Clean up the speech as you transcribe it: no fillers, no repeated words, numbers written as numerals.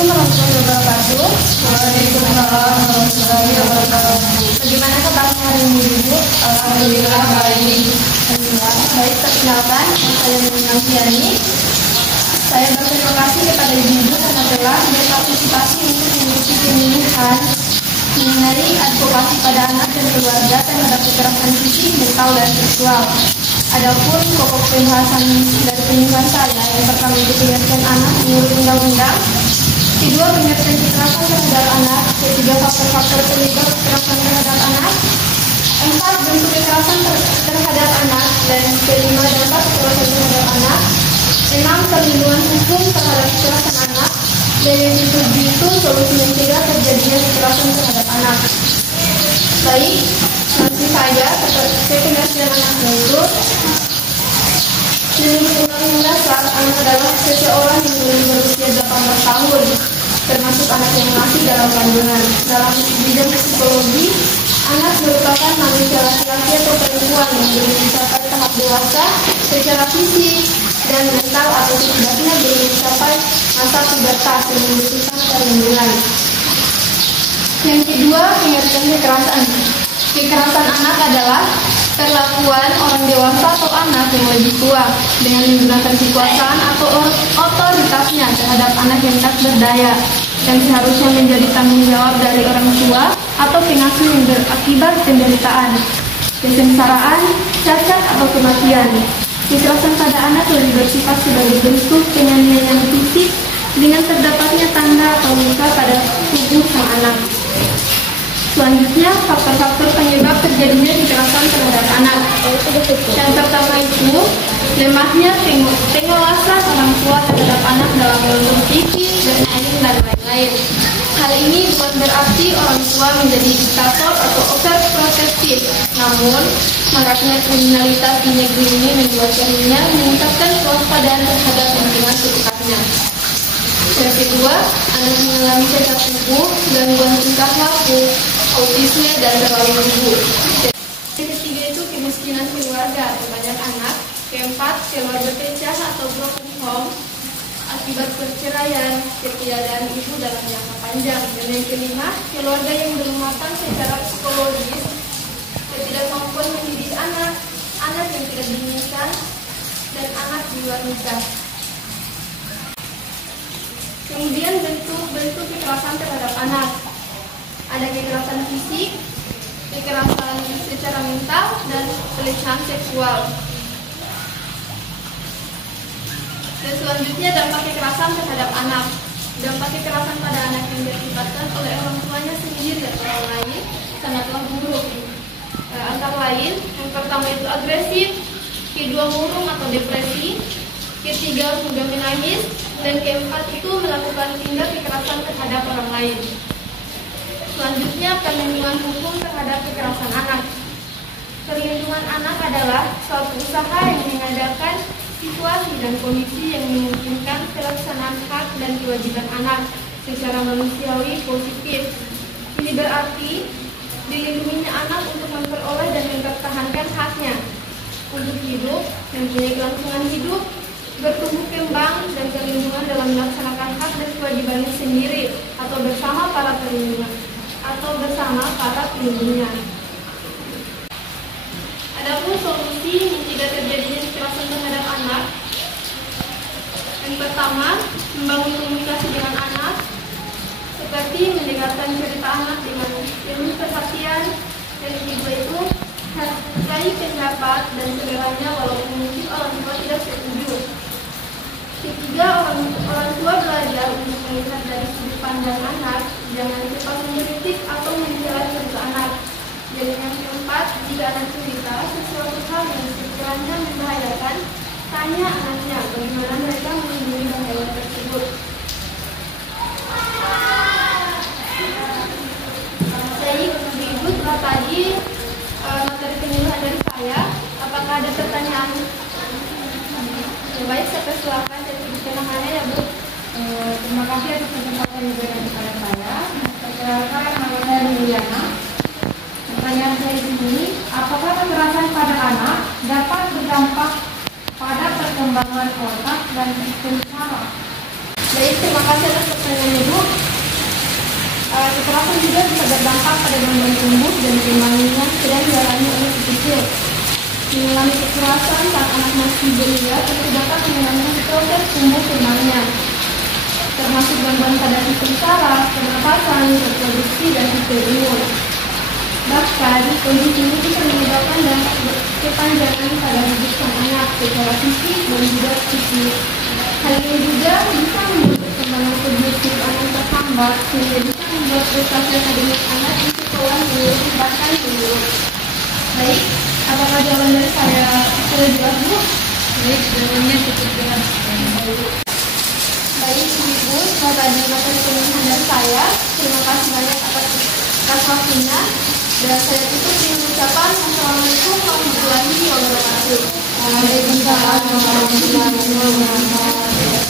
Assalamualaikum warahmatullahi wabarakatuh. Waalaikumsalam warahmatullahi wabarakatuh. Bagaimana kabarnya hari ini, Ibu? Alhamdulillah baik. Baik, perkenalkan, saya Nurfiani. Saya berterima kasih kepada Ibu karena telah berpartisipasi untuk mengikuti pemilihan mengenai advokasi pada anak dan keluarga terhadap kekerasan fisik, mental, dan seksual. Adapun pokok pembahasan dari pemilihan saya yang pertama itu pengertian anak menurut undang-undang, kedua pengertian kekerasan terhadap anak, ketiga faktor-faktor penyebab kekerasan terhadap anak, empat bentuk kekerasan terhadap anak, dan kelima dampak kekerasan terhadap anak, enam perlindungan hukum terhadap kekerasan anak, dan yang ketujuh itu solusi mencegah terjadinya kekerasan terhadap anak. Baik, langsung saja ke pengertian anaknya itu. Menurut Undang-Undang Dasar, anak adalah seseorang yang belum berusia 18 tahun, termasuk anak yang masih dalam kandungan. Dalam bidang psikologi, anak merupakan manusia laki-laki atau perempuan yang belum mencapai tahap dewasa secara fisik dan mental atau setidaknya belum mencapai masa pubertas yang membutuhkan perlindungan. Yang kedua, pengertian kekerasan. Kekerasan anak adalah perlakuan orang dewasa atau anak yang lebih tua dengan menggunakan kekuasaan atau otoritasnya terhadap anak yang tak berdaya dan seharusnya menjadi tanggung jawab dari orang tua atau pengasuh yang berakibat penderitaan, kesengsaraan, cacat atau kematian. Kekerasan pada anak lebih bersifat sebagai bentuk penganiayaan fisik dengan terdapatnya tanda atau luka pada tubuh sang anak. Selanjutnya, faktor-faktor penyebab terjadinya kekerasan terhadap anak. Yang pertama itu, lemahnya pengawasan orang tua terhadap anak dalam memiliki bermain dan lain-lain. Hal ini bukan berarti orang tua menjadi diktator atau overprotektif. Namun, maraknya kriminalitas di negeri ini membuat dirinya meningkatkan kewaspadaan terhadap lingkungan sekitarnya. Yang kedua, anak mengalami cacat tubuh, gangguan tingkah laku, autisme, dan terlalu lugu. Yang ketiga itu kemiskinan keluarga atau banyak anak. Keempat, keluarga pecah atau broken home akibat perceraian, ketiadaan ibu dalam jangka panjang. Dan yang kelima, keluarga yang belum matang secara psikologis, ketidakmampuan mendidik anak, anak yang tidak diinginkan, dan anak di luar nikah. Kemudian bentuk-bentuk kekerasan terhadap anak. Ada kekerasan fisik, kekerasan secara mental, dan pelecehan seksual. Dan selanjutnya dampak kekerasan terhadap anak. Dampak kekerasan pada anak yang diakibatkan oleh orang tuanya sendiri atau orang lain sangatlah buruk. Antara lain, yang pertama itu agresif, kedua murung atau depresi, ketiga mudah menangis, dan keempat itu melakukan tindak kekerasan terhadap orang lain. Selanjutnya, perlindungan hukum terhadap kekerasan anak. Perlindungan anak adalah suatu usaha yang mengadakan situasi dan kondisi yang memungkinkan pelaksanaan hak dan kewajiban anak secara manusiawi positif. Ini berarti dilindunginya anak untuk memperoleh dan mempertahankan haknya untuk hidup, mempunyai kelangsungan hidup, bertumbuh kembang, dan perlindungan dalam melaksanakan hak dan kewajibannya sendiri atau bersama para pelindungnya. Adapun solusi mencegah terjadinya kekerasan terhadap anak. Yang pertama, membangun komunikasi dengan anak, seperti mendengarkan cerita anak dengan penuh perhatian, dan kedua itu hargai pendapat dan seleranya walaupun mungkin orang tua tidak setuju. Ketiga, orang tua belajar untuk melihat dari sudut pandang anak, jangan cepat mengkritik atau mencela cerita anak. Dan yang keempat, jika anak cerita sesuatu hal yang sekiranya membahayakan, tanya anaknya bagaimana mereka melindungi bahaya tersebut. Jadi, Ibu telah tadi materi penyuluhan dari saya. Apakah ada pertanyaan? Baik, saya persilakan dari Ibu Tenangannya ya, Bu. Terima kasih atas kesempatan yang diberikan kepada saya. Perkenalkan, nama saya Liliana. Pertanyaan saya di sini, apakah kekerasan pada anak dapat berdampak pada perkembangan otak dan sistem saraf? Baik, terima kasih atas pertanyaannya, Bu. Kekerasan juga bisa berdampak pada gangguan tumbuh dan kembangnya sedang dialami oleh si kecil. Mengalami kekerasan saat anak masih belia tentu dapat mengganggu proses tumbuh kembangnya, termasuk gangguan pada sistem saraf, pernapasan, reproduksi, dan sistem imun. Bahkan, kondisi ini bisa menyebabkan dampak berkepanjangan pada hidup sang anak secara fisik dan juga psikis. Hal ini juga bisa membuat perkembangan kognitif anak terhambat sehingga bisa membuat prestasi akademik anak di sekolah menurun bahkan menurun. Baik, apakah jawaban dari saya sudah jelas, Bu? Baik, jawabannya cukup jelas. Baik, Ibu, setelah tadi materi pemilihan dari saya, terima kasih banyak atas waktunya. Dan saya tutup dengan ucapan Assalamualaikum warahmatullahi wabarakatuh. Waalaikumsalam warahmatullahi wabarakatuh.